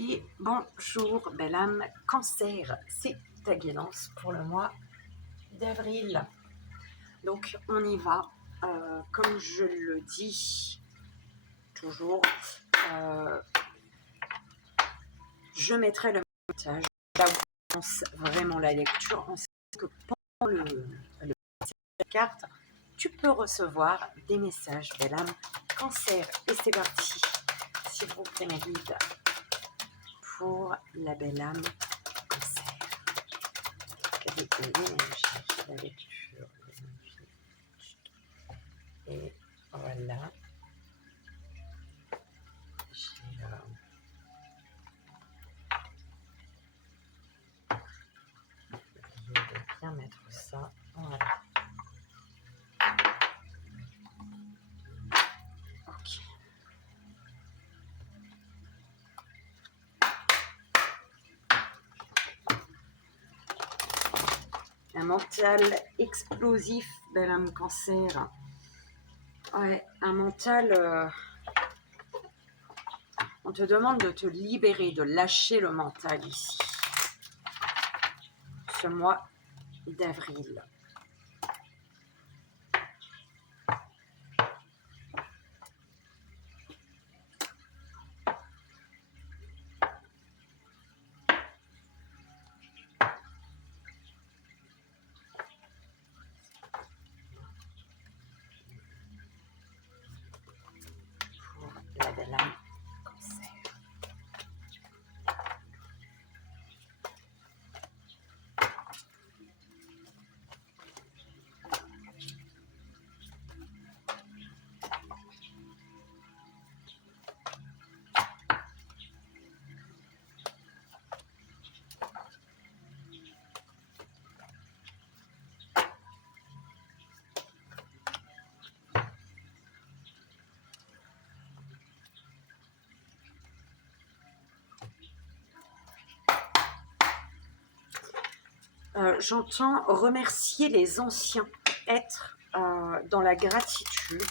Et bonjour, belle âme Cancer, c'est ta guidance pour le mois d'avril. Donc on y va, comme je le dis toujours, je mettrai le message là où on commence vraiment la lecture. On sait que pendant le carte, tu peux recevoir des messages, belle âme Cancer. Et c'est parti, s'il vous plaît mes guides, pour la belle âme Cancer. Quelle est l'énergie, la lecture, l'énergie. Et voilà. Je vais bien mettre ça. Voilà. Ok. Un mental explosif, belle âme Cancer. Ouais, un mental. On te demande de te libérer, de lâcher le mental ici. Ce mois d'avril. Pour la belle âme Cancer. J'entends remercier les anciens, être dans la gratitude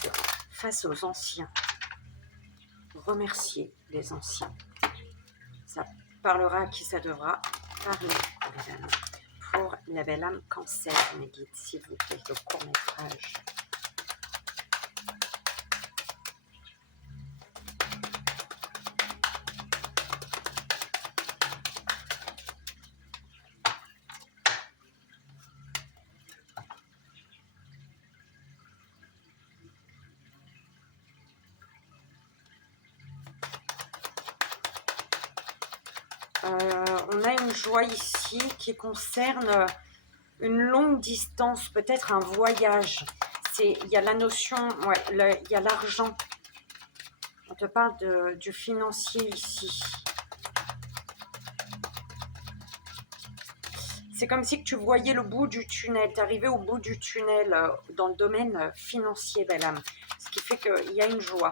face aux anciens. Remercier les anciens. Ça parlera à qui ça devra parler, évidemment. Pour la belle âme Cancer, mes guides, s'il vous plaît, le court-métrage. On a une joie ici qui concerne une longue distance, peut-être un voyage. Il y a la notion, ouais, il y a l'argent. On te parle du financier ici. C'est comme si tu voyais le bout du tunnel, tu arrivais au bout du tunnel dans le domaine financier, belle âme. Ce qui fait qu'il y a une joie.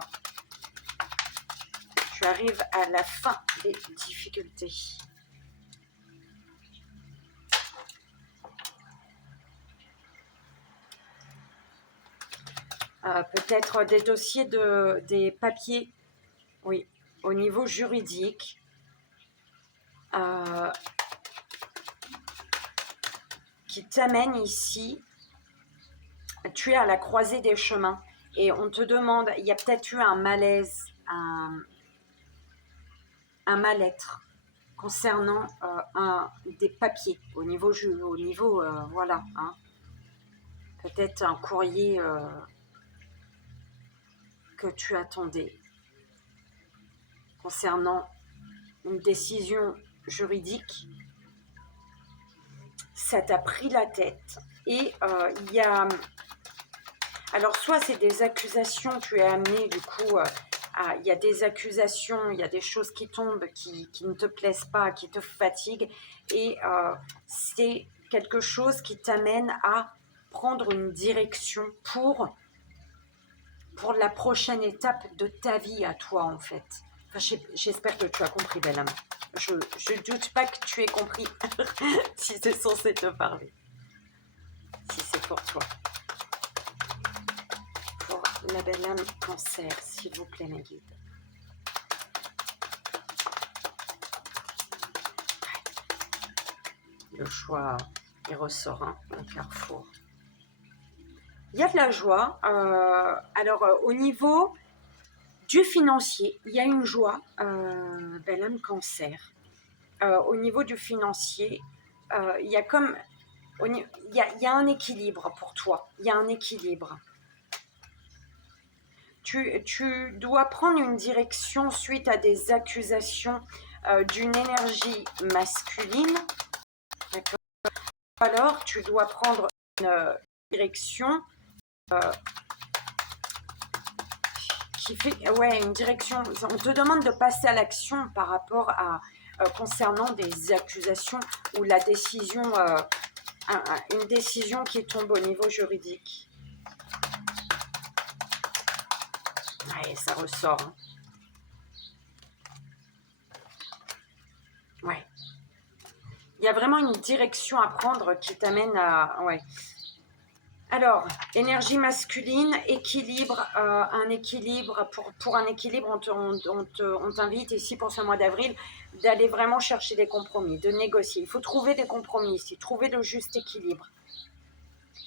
Tu arrives à la fin des difficultés. Peut-être des dossiers, des papiers, oui, au niveau juridique. Qui t'amènent ici. Tu es à la croisée des chemins et on te demande, il y a peut-être eu un malaise, un mal-être concernant des papiers au niveau voilà, hein. Peut-être un courrier que tu attendais concernant une décision juridique. Ça t'a pris la tête et il y a, alors soit c'est des accusations, tu es amené du coup il y a des accusations, il y a des choses qui tombent qui ne te plaisent pas, qui te fatiguent, et c'est quelque chose qui t'amène à prendre une direction pour la prochaine étape de ta vie à toi, en fait. Enfin, j'espère que tu as compris, belle âme. Je ne doute pas que tu aies compris si c'est censé te parler, si c'est pour toi. Pour la belle âme Cancer, s'il vous plaît, mes guides. le choix, il ressort, hein, au carrefour. Il y a de la joie. Alors, au niveau du financier, il y a une joie, belle âme cancer. Au niveau du financier, il y a comme... Il y a un équilibre pour toi. Il y a un équilibre. Tu dois prendre une direction suite à des accusations d'une énergie masculine. D'accord. Alors, tu dois prendre une direction qui fait, ouais, une direction. On te demande de passer à l'action par rapport à concernant des accusations ou la décision, une décision qui tombe au niveau juridique. Ouais, ça ressort. Hein. Ouais. Il y a vraiment une direction à prendre qui t'amène à... Ouais. Alors, énergie masculine, équilibre, un équilibre. Pour un équilibre, on t'invite ici pour ce mois d'avril d'aller vraiment chercher des compromis, de négocier. Il faut trouver des compromis ici, trouver le juste équilibre.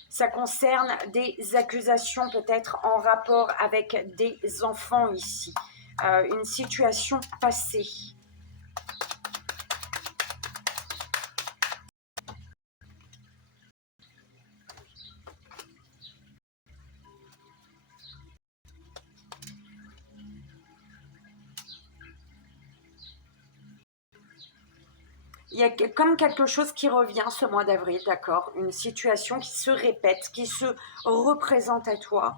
Ça concerne des accusations peut-être en rapport avec des enfants ici. Une situation passée. Il y a comme quelque chose qui revient ce mois d'avril, d'accord? Une situation qui se répète, qui se représente à toi.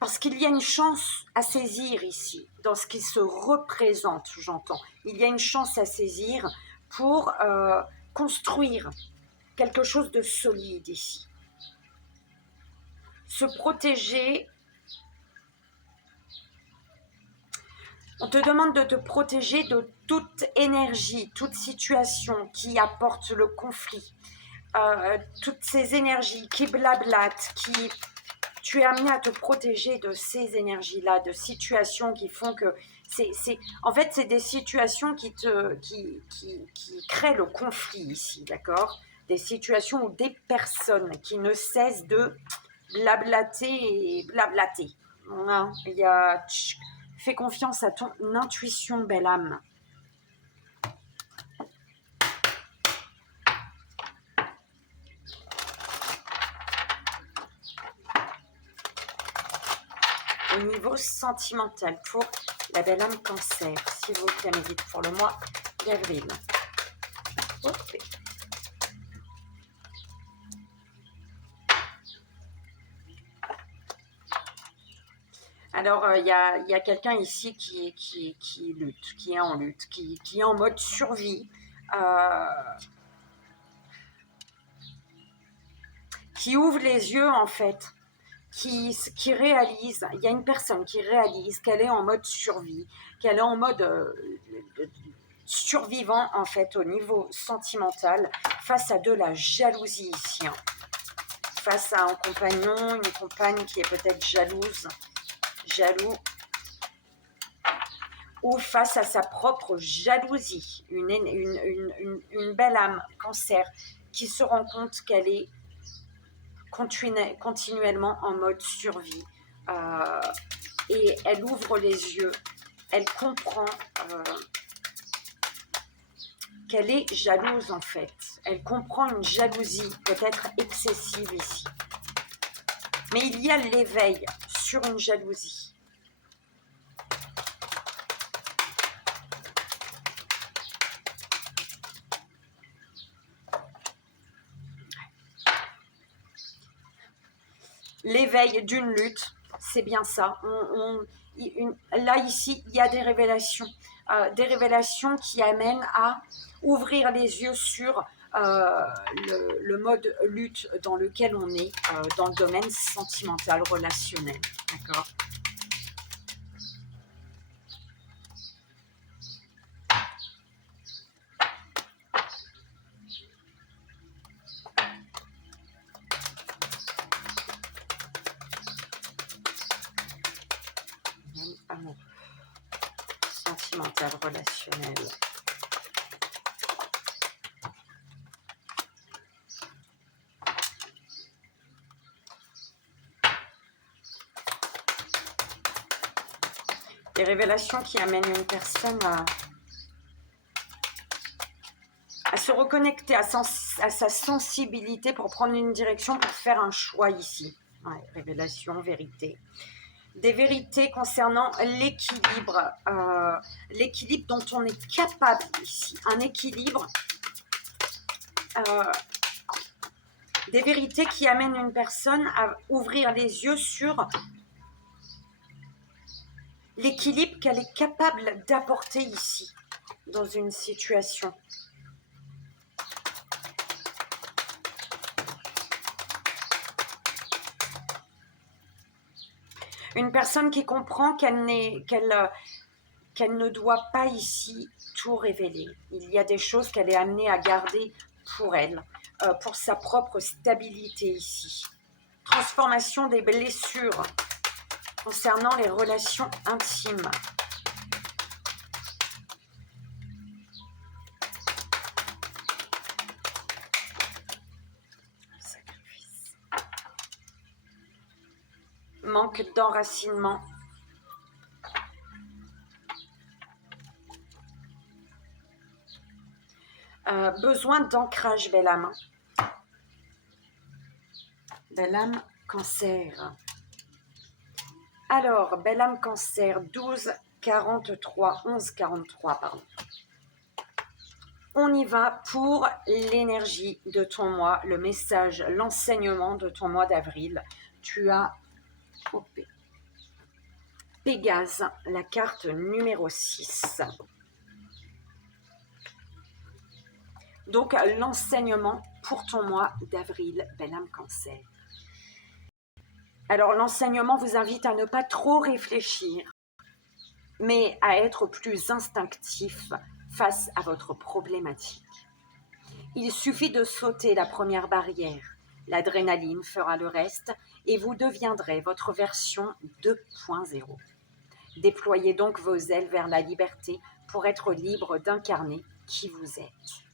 Parce qu'il y a une chance à saisir ici, dans ce qui se représente, j'entends. Il y a une chance à saisir pour construire quelque chose de solide ici. Se protéger. On te demande de te protéger de toute énergie, toute situation qui apporte le conflit. Toutes ces énergies qui blablatent, qui... Tu es amené à te protéger de ces énergies-là, de situations qui font que... En fait, c'est des situations qui créent le conflit ici, d'accord? Des situations ou des personnes qui ne cessent de blablater et blablater. Voilà. Il y a... Fais confiance à ton intuition, belle âme. Au niveau sentimental, pour la belle âme cancer, s'il vous plaît, médite pour le mois d'avril. Okay. Alors, il y a quelqu'un ici qui lutte, qui est en lutte, qui est en mode survie, qui ouvre les yeux en fait, qui réalise, il y a une personne qui réalise qu'elle est en mode survie, qu'elle est en mode survivant en fait au niveau sentimental, face à de la jalousie ici, hein. Face à un compagnon, une compagne qui est peut-être jalouse, jaloux, ou face à sa propre jalousie, une belle âme cancer qui se rend compte qu'elle est continuellement en mode survie, et elle ouvre les yeux, elle comprend qu'elle est jalouse en fait, elle comprend une jalousie peut-être excessive ici, mais il y a l'éveil sur une jalousie. L'éveil d'une lutte, c'est bien ça. Là, ici, il y a des révélations qui amènent à ouvrir les yeux sur le mode lutte dans lequel on est, dans le domaine sentimental, relationnel. D'accord ? Amour, sentimental, relationnel. Des révélations qui amènent une personne à se reconnecter à sa sensibilité pour prendre une direction, pour faire un choix ici. Ouais, révélation, vérité. Des vérités concernant l'équilibre, l'équilibre dont on est capable ici. Un équilibre, des vérités qui amènent une personne à ouvrir les yeux sur l'équilibre qu'elle est capable d'apporter ici, dans une situation. Une personne qui comprend qu'elle ne doit pas ici tout révéler. Il y a des choses qu'elle est amenée à garder pour elle, pour sa propre stabilité ici. Transformation des blessures concernant les relations intimes. Sacrifice. Manque d'enracinement. Besoin d'ancrage, belle âme. Belle âme, cancer. Alors, belle âme, cancer, 12, 43, 11, 43, pardon. On y va pour l'énergie de ton mois, le message, l'enseignement de ton mois d'avril. Tu as Pégase, la carte numéro 6. Donc, l'enseignement pour ton mois d'avril, belle âme, cancer. Alors, l'enseignement vous invite à ne pas trop réfléchir, mais à être plus instinctif face à votre problématique. Il suffit de sauter la première barrière. L'adrénaline fera le reste et vous deviendrez votre version 2.0. Déployez donc vos ailes vers la liberté pour être libre d'incarner qui vous êtes.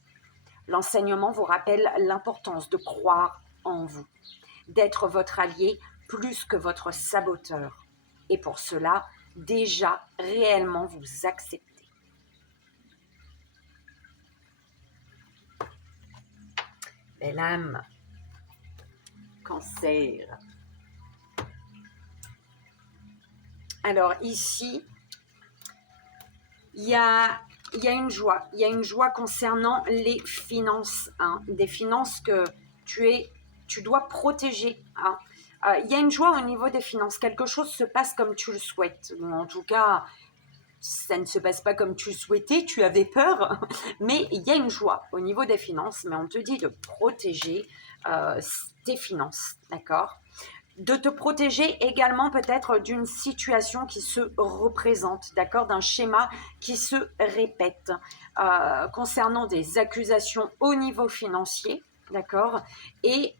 L'enseignement vous rappelle l'importance de croire en vous, d'être votre allié plus que votre saboteur. Et pour cela, déjà réellement vous accepter. Belle âme, cancer. Alors ici, il y a une joie. Il y a une joie concernant les finances. Des finances que tu dois protéger. Il y a une joie au niveau des finances. Quelque chose se passe comme tu le souhaites. Ou en tout cas, ça ne se passe pas comme tu souhaitais, tu avais peur, mais il y a une joie au niveau des finances, mais on te dit de protéger tes finances, d'accord? De te protéger également peut-être d'une situation qui se représente, d'accord? D'un schéma qui se répète concernant des accusations au niveau financier, d'accord? Et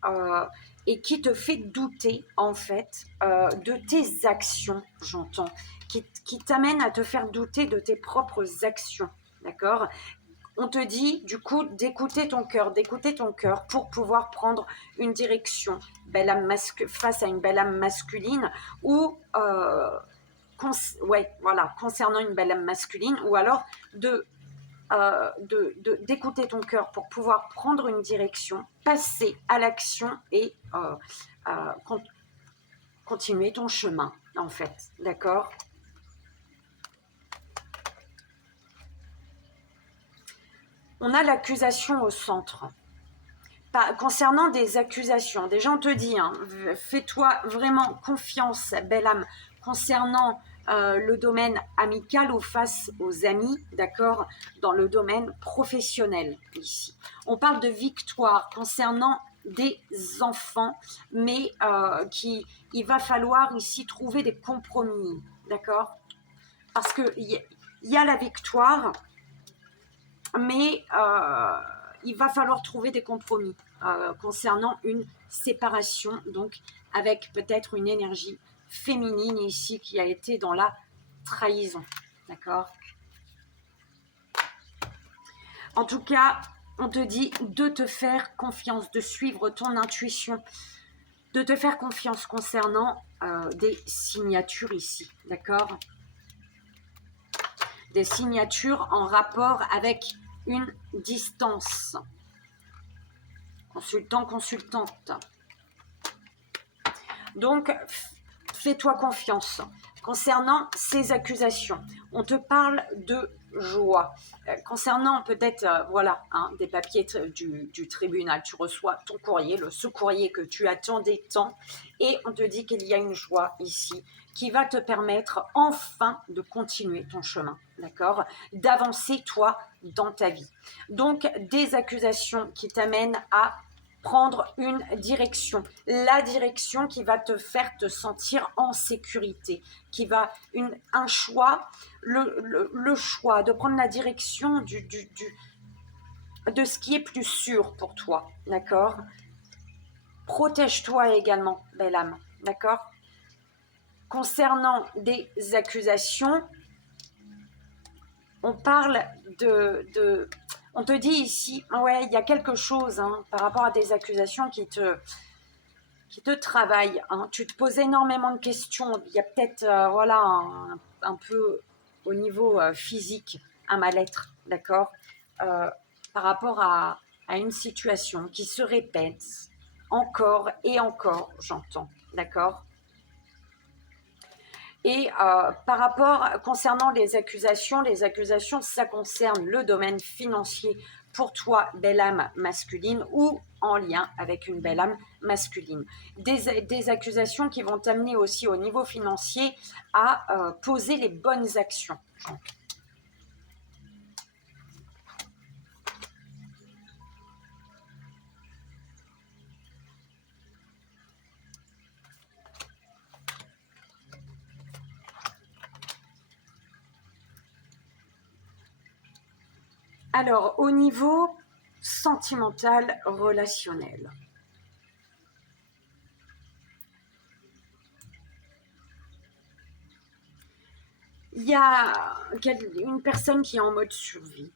qui te fait douter en fait de tes actions, j'entends, qui t'amène à te faire douter de tes propres actions, d'accord? On te dit du coup d'écouter ton cœur pour pouvoir prendre une direction belle âme face à une belle âme masculine ou concernant une belle âme masculine, ou alors d'écouter ton cœur pour pouvoir prendre une direction, passer à l'action et continuer ton chemin, en fait, d'accord? On a l'accusation au centre. Concernant des accusations, des gens te disent, fais-toi vraiment confiance, belle âme, concernant le domaine amical ou face aux amis, d'accord, dans le domaine professionnel ici. On parle de victoire concernant des enfants, mais il va falloir ici trouver des compromis, d'accord, parce qu'il y a la victoire, mais il va falloir trouver des compromis concernant une séparation, donc avec peut-être une énergie féminine ici qui a été dans la trahison, d'accord? En tout cas, on te dit de te faire confiance, de suivre ton intuition, de te faire confiance concernant des signatures ici, d'accord? des signatures en rapport avec une distance. Consultant, consultante. Donc, fais-toi confiance. Concernant ces accusations, on te parle de joie. Concernant peut-être, voilà, hein, des papiers du tribunal, tu reçois ton courrier, ce courrier que tu attendais tant, et on te dit qu'il y a une joie ici qui va te permettre enfin de continuer ton chemin, d'accord? D'avancer, toi, dans ta vie. Donc, des accusations qui t'amènent à prendre une direction, la direction qui va te faire te sentir en sécurité, qui va un choix, le choix de prendre la direction de ce qui est plus sûr pour toi, d'accord? Protège-toi également, belle âme, d'accord? Concernant des accusations, on parle on te dit ici, ouais, il y a quelque chose hein, par rapport à des accusations qui te travaillent. Hein. Tu te poses énormément de questions. Il y a peut-être, voilà, un peu au niveau physique, un mal-être, d'accord, par rapport à une situation qui se répète encore et encore, j'entends, d'accord. Et par rapport, concernant les accusations, ça concerne le domaine financier pour toi, belle âme masculine, ou en lien avec une belle âme masculine. Des accusations qui vont t'amener aussi au niveau financier à poser les bonnes actions. Alors, au niveau sentimental, relationnel, il y a une personne qui est en mode survie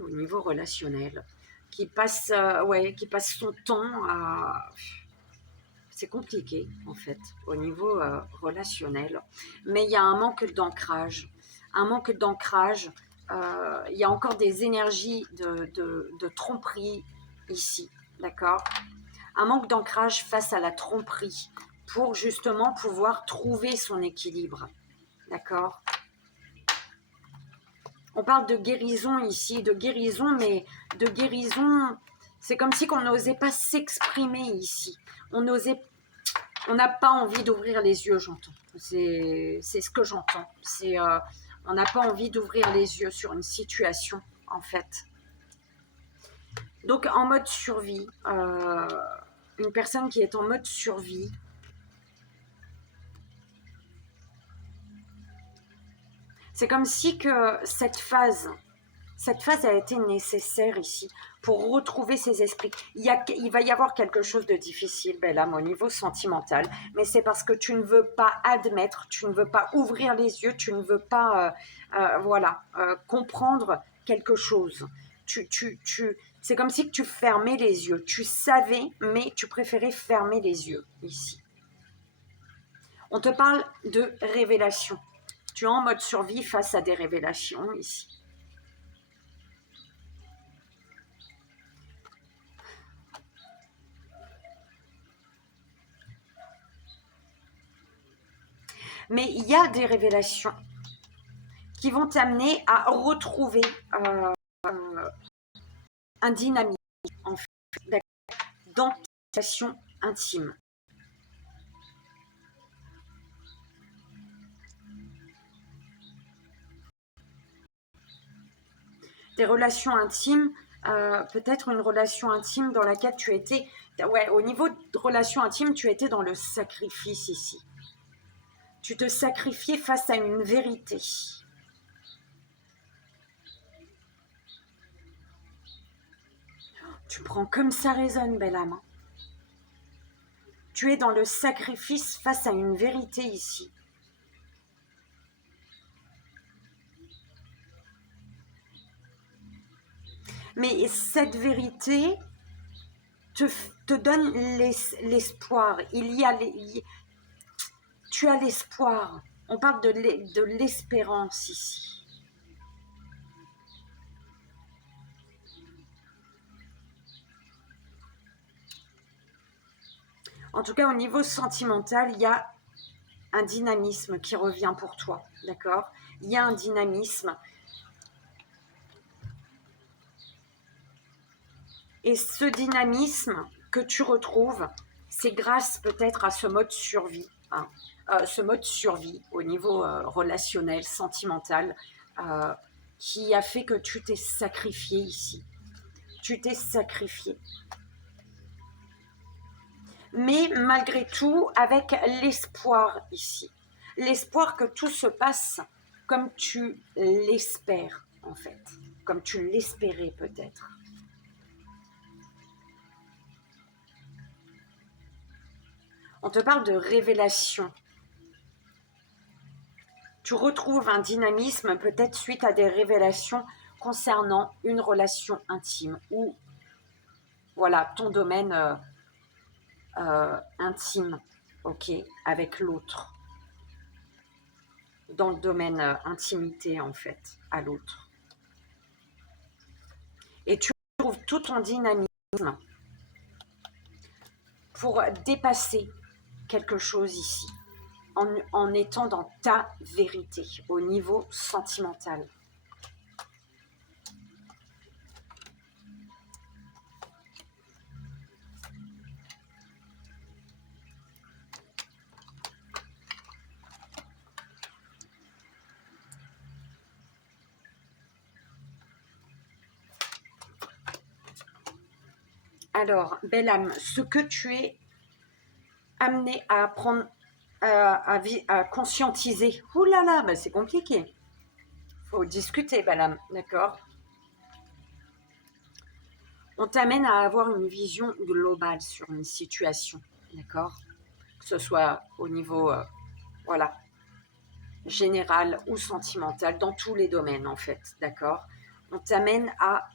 au niveau relationnel, qui passe, qui passe son temps à... C'est compliqué, en fait, au niveau relationnel. Mais il y a un manque d'ancrage. Il y a encore des énergies de tromperie ici, d'accord? Un manque d'ancrage face à la tromperie pour justement pouvoir trouver son équilibre, d'accord? On parle de guérison ici, mais de guérison, c'est comme si on n'osait pas s'exprimer ici. On n'a pas envie d'ouvrir les yeux, j'entends. C'est ce que j'entends. On n'a pas envie d'ouvrir les yeux sur une situation, en fait. Donc, en mode survie, une personne qui est en mode survie, c'est comme si que cette phase a été nécessaire ici pour retrouver ses esprits. Il va y avoir quelque chose de difficile, belle âme, au niveau sentimental, mais c'est parce que tu ne veux pas admettre, tu ne veux pas ouvrir les yeux, tu ne veux pas comprendre quelque chose. C'est comme si tu fermais les yeux. Tu savais, mais tu préférais fermer les yeux ici. On te parle de révélation. Tu es en mode survie face à des révélations ici. Mais il y a des révélations qui vont t'amener à retrouver un dynamisme en fait, dans ta relation intime. Des relations intimes, peut-être une relation intime dans laquelle tu étais, ouais, au niveau de relation intime, tu étais dans le sacrifice ici. Tu te sacrifiais face à une vérité. Tu prends comme ça résonne, belle âme. Tu es dans le sacrifice face à une vérité ici. Mais cette vérité te donne l'espoir. Tu as l'espoir. On parle de l'espérance ici. En tout cas, au niveau sentimental, il y a un dynamisme qui revient pour toi, d'accord? Il y a un dynamisme. Et ce dynamisme que tu retrouves, c'est grâce peut-être à ce mode survie, hein, ce mode survie au niveau relationnel, sentimental, euh, qui a fait que tu t'es sacrifié ici. Tu t'es sacrifié. Mais malgré tout, avec l'espoir ici. L'espoir que tout se passe comme tu l'espères, en fait. Comme tu l'espérais peut-être. On te parle de révélation. Tu retrouves un dynamisme peut-être suite à des révélations concernant une relation intime ou voilà ton domaine intime, ok, avec l'autre, dans le domaine intimité en fait, à l'autre. Et tu trouves tout ton dynamisme pour dépasser quelque chose ici, en étant dans ta vérité au niveau sentimental. Alors, belle âme, ce que tu es amené à apprendre, à conscientiser. Ouh là là, bah c'est compliqué. Faut discuter, belle âme, d'accord? On t'amène à avoir une vision globale sur une situation, d'accord? Que ce soit au niveau, voilà, général ou sentimental, dans tous les domaines en fait, d'accord? On t'amène à,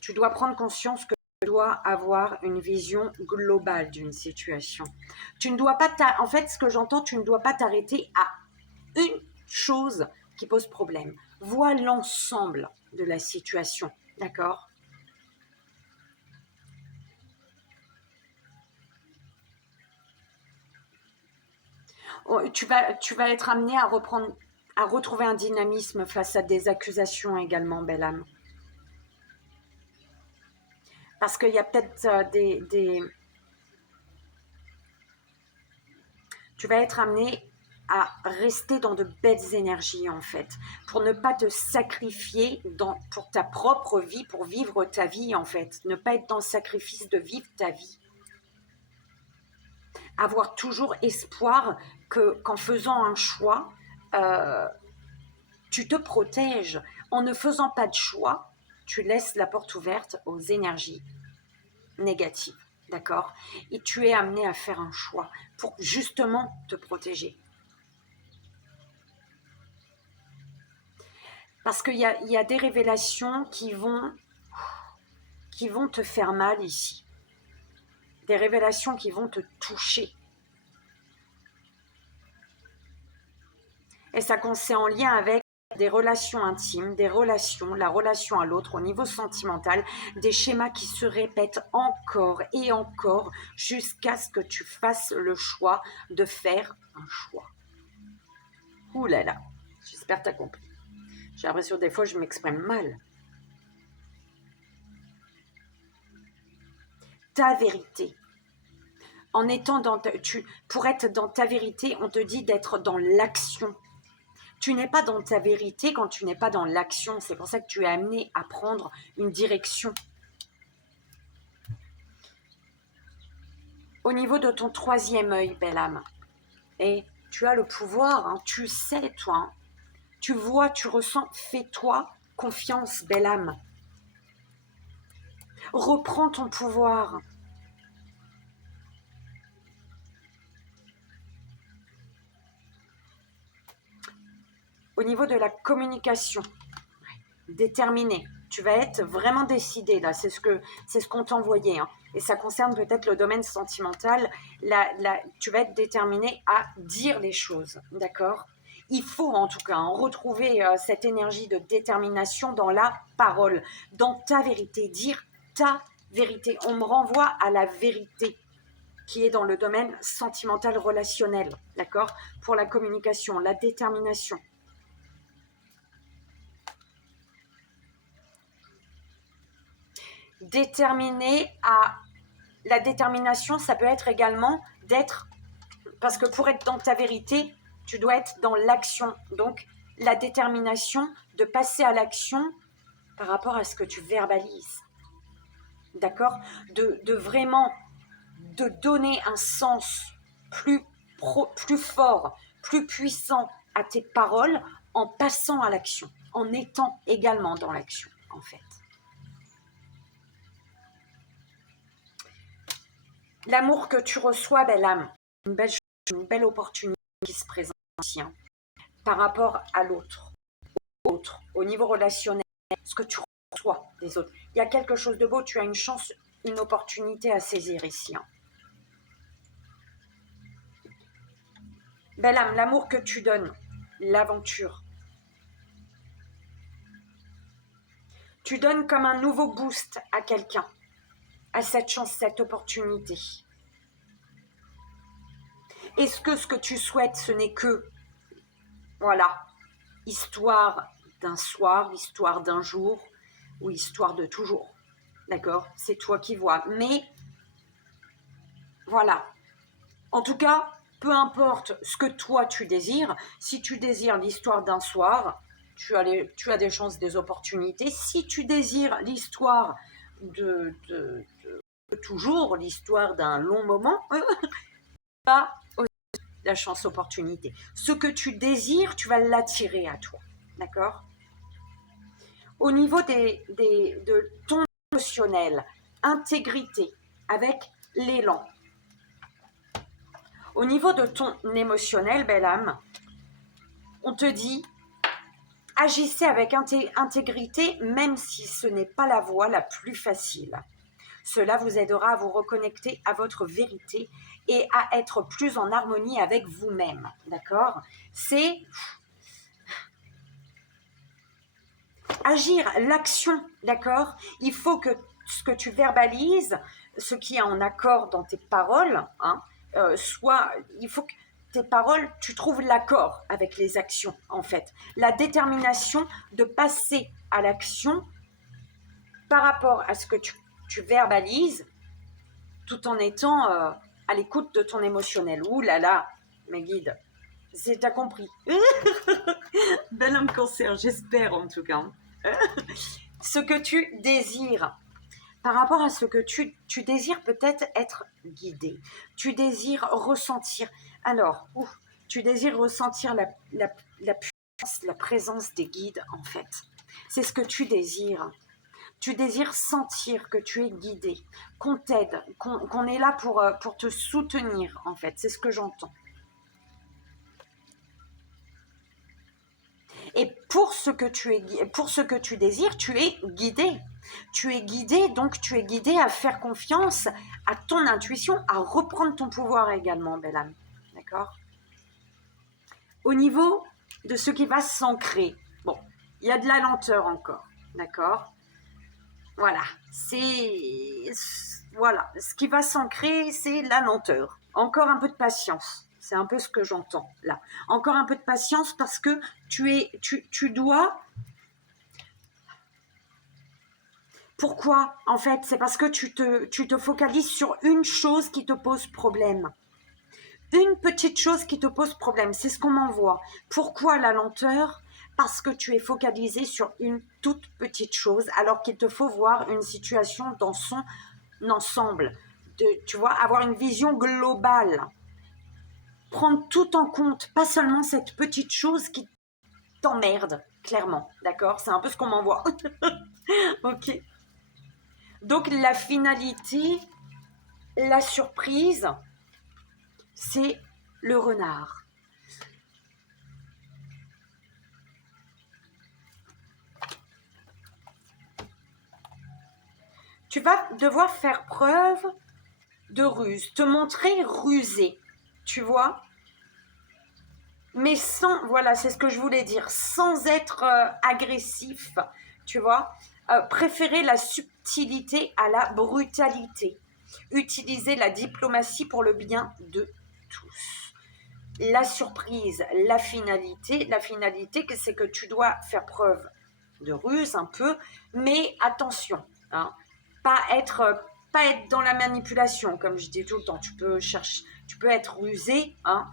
tu dois prendre conscience que tu dois avoir une vision globale d'une situation. Tu ne dois pas, en fait, ce que j'entends, tu ne dois pas t'arrêter à une chose qui pose problème. Vois l'ensemble de la situation, d'accord? Tu vas être amené à à retrouver un dynamisme face à des accusations également, belle âme. Parce qu'il y a peut-être tu vas être amené à rester dans de belles énergies en fait, pour ne pas te sacrifier pour ta propre vie, pour vivre ta vie en fait, ne pas être dans le sacrifice de vivre ta vie. Avoir toujours espoir qu'en faisant un choix, euh, tu te protèges. En ne faisant pas de choix, tu laisses la porte ouverte aux énergies négatives, d'accord? Et tu es amené à faire un choix pour justement te protéger. Parce qu'il y a des révélations qui vont te faire mal ici. Des révélations qui vont te toucher. Et ça, c'est en lien avec des relations intimes, la relation à l'autre au niveau sentimental, des schémas qui se répètent encore et encore jusqu'à ce que tu fasses le choix de faire un choix. Ouh là là, j'espère que tu as compris. J'ai l'impression des fois je m'exprime mal. Ta vérité. En étant pour être dans ta vérité, on te dit d'être dans l'action. Tu n'es pas dans ta vérité quand tu n'es pas dans l'action. C'est pour ça que tu es amené à prendre une direction. Au niveau de ton troisième œil, belle âme, et tu as le pouvoir, hein, tu sais, toi, hein, tu vois, tu ressens, fais-toi confiance, belle âme. Reprends ton pouvoir. Au niveau de la communication, déterminé. Tu vas être vraiment décidé là, c'est ce qu'on t'envoyait. Hein. Et ça concerne peut-être le domaine sentimental. Tu vas être déterminé à dire les choses, d'accord? Il faut en tout cas retrouver cette énergie de détermination dans la parole, dans ta vérité, dire ta vérité. On me renvoie à la vérité. qui est dans le domaine sentimental relationnel, d'accord? Pour la communication, la détermination. Déterminé à... La détermination, ça peut être également d'être... Parce que pour être dans ta vérité, tu dois être dans l'action. Donc, la détermination de passer à l'action par rapport à ce que tu verbalises. D'accord? De vraiment de donner un sens plus fort, plus puissant à tes paroles en passant à l'action, en étant également dans l'action, en fait. L'amour que tu reçois, belle âme, une belle opportunité qui se présente ici, hein, par rapport à l'autre, au niveau relationnel, ce que tu reçois des autres. Il y a quelque chose de beau, tu as une chance, une opportunité à saisir ici. Hein. Belle âme, l'amour que tu donnes, l'aventure. Tu donnes comme un nouveau boost à quelqu'un, à cette chance, cette opportunité. Est-ce que ce que tu souhaites, ce n'est que, voilà, histoire d'un soir, histoire d'un jour, ou histoire de toujours, d'accord? C'est toi qui vois. Mais, voilà. En tout cas, peu importe ce que toi tu désires, si tu désires l'histoire d'un soir, tu as des chances, des opportunités. Si tu désires l'histoire de toujours, l'histoire d'un long moment, pas la chance, opportunité. Ce que tu désires, tu vas l'attirer à toi, d'accord? Au niveau de ton émotionnel, intégrité, avec l'élan. Au niveau de ton émotionnel, belle âme, on te dit, agissez avec intégrité, même si ce n'est pas la voie la plus facile. Cela vous aidera à vous reconnecter à votre vérité et à être plus en harmonie avec vous-même, d'accord? C'est agir, l'action, d'accord? Il faut que ce que tu verbalises, ce qui est en accord dans tes paroles, hein, il faut que tes paroles, tu trouves l'accord avec les actions, en fait. La détermination de passer à l'action par rapport à ce que tu verbalises, tout en étant à l'écoute de ton émotionnel. Ouh là là, mes guides, t'as compris. Bel homme cancer, j'espère en tout cas. Ce que tu désires. Par rapport à ce que tu désires peut-être être guidé. Tu désires ressentir. Alors, tu désires ressentir la puissance, la présence des guides en fait. C'est ce que tu désires. Tu désires sentir que tu es guidé, qu'on t'aide, qu'on est là pour te soutenir, en fait. C'est ce que j'entends. Et pour ce que tu désires, tu es guidé. Tu es guidé, donc tu es guidé à faire confiance à ton intuition, à reprendre ton pouvoir également, belle âme. D'accord? Au niveau de ce qui va s'ancrer, bon, il y a de la lenteur encore, d'accord? Voilà, voilà, ce qui va s'ancrer, c'est la lenteur. Encore un peu de patience, c'est un peu ce que j'entends là. Encore un peu de patience parce que tu dois. Pourquoi? En fait, c'est parce que tu te focalises sur une chose qui te pose problème. Une petite chose qui te pose problème, c'est ce qu'on m'envoie. Pourquoi la lenteur? Parce que tu es focalisé sur une toute petite chose, alors qu'il te faut voir une situation dans son ensemble. Tu vois, avoir une vision globale. Prendre tout en compte, pas seulement cette petite chose qui t'emmerde, clairement. D'accord? C'est un peu ce qu'on m'envoie. Ok. Donc, la finalité, la surprise, c'est le renard. Tu vas devoir faire preuve de ruse, te montrer rusé, tu vois, mais sans, voilà, c'est ce que je voulais dire, sans être agressif, tu vois, préférer la subtilité à la brutalité. Utilisez la diplomatie pour le bien de tous. La surprise, la finalité, c'est que tu dois faire preuve de ruse un peu, mais attention, hein, pas être dans la manipulation, comme je dis tout le temps. Tu peux être rusé, hein,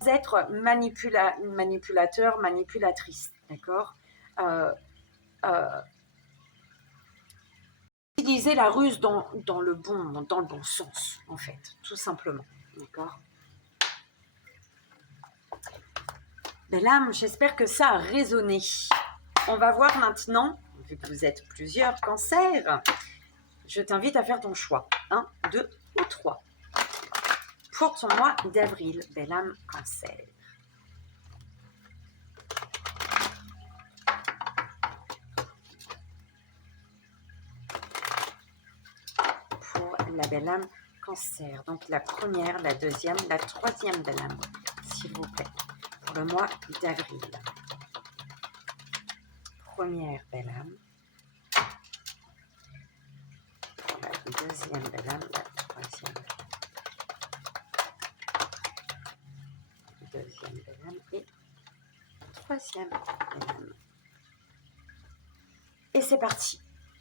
sans être manipulateur, manipulatrice, d'accord. euh, euh, Utiliser la ruse dans le bon sens, en fait, tout simplement, d'accord. Belle âme, j'espère que ça a résonné. On va voir maintenant, vu que vous êtes plusieurs cancers, je t'invite à faire ton choix. 1, 2 ou 3. Pour ton mois d'avril, belle âme cancer. Pour la belle âme cancer. Donc la première, la deuxième, la troisième belle âme, s'il vous plaît. Pour le mois d'avril. Première belle âme. Pour la deuxième belle âme, la troisième. Deuxième belle âme et troisième belle âme. Et c'est parti.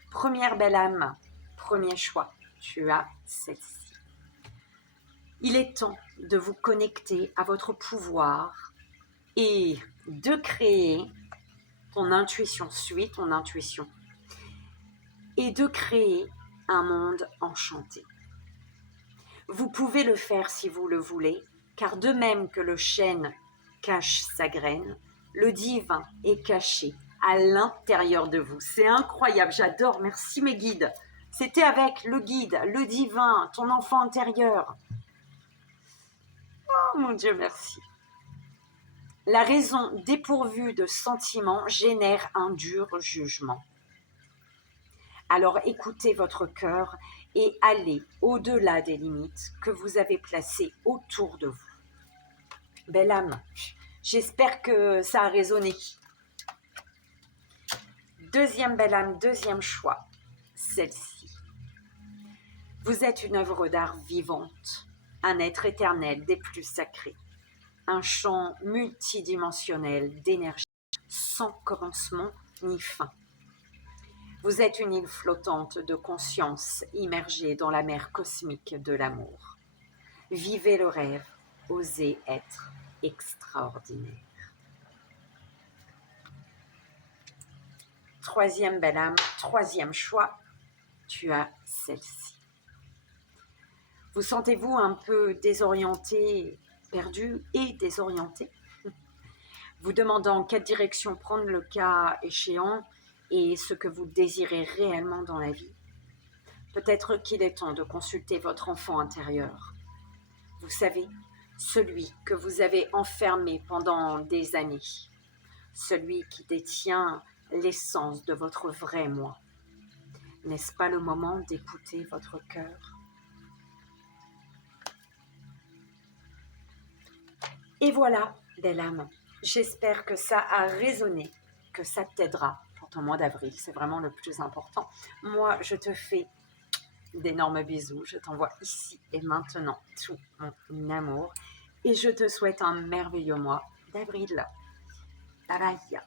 Première belle âme, premier choix. Tu as celle-ci. Il est temps de vous connecter à votre pouvoir et de créer ton intuition, suis ton intuition, et de créer un monde enchanté. Vous pouvez le faire si vous le voulez, car de même que le chêne cache sa graine, le divin est caché à l'intérieur de vous. C'est incroyable, j'adore, merci mes guides. C'était avec le guide, le divin, ton enfant intérieur. Oh mon Dieu, merci. La raison dépourvue de sentiments génère un dur jugement. Alors écoutez votre cœur et allez au-delà des limites que vous avez placées autour de vous. Belle âme, j'espère que ça a résonné. Deuxième belle âme, deuxième choix, celle-ci. Vous êtes une œuvre d'art vivante, un être éternel des plus sacrés, un champ multidimensionnel d'énergie, sans commencement ni fin. Vous êtes une île flottante de conscience immergée dans la mer cosmique de l'amour. Vivez le rêve, osez être extraordinaire. Troisième belle âme, troisième choix, tu as celle-ci. Vous sentez-vous un peu désorienté, perdu et désorienté, vous demandant quelle direction prendre le cas échéant et ce que vous désirez réellement dans la vie. Peut-être qu'il est temps de consulter votre enfant intérieur. Vous savez, celui que vous avez enfermé pendant des années, celui qui détient l'essence de votre vrai moi. N'est-ce pas le moment d'écouter votre cœur? Et voilà, belle âme, j'espère que ça a résonné, que ça t'aidera pour ton mois d'avril. C'est vraiment le plus important. Moi, je te fais d'énormes bisous. Je t'envoie ici et maintenant tout mon amour. Et je te souhaite un merveilleux mois d'avril. Bye bye.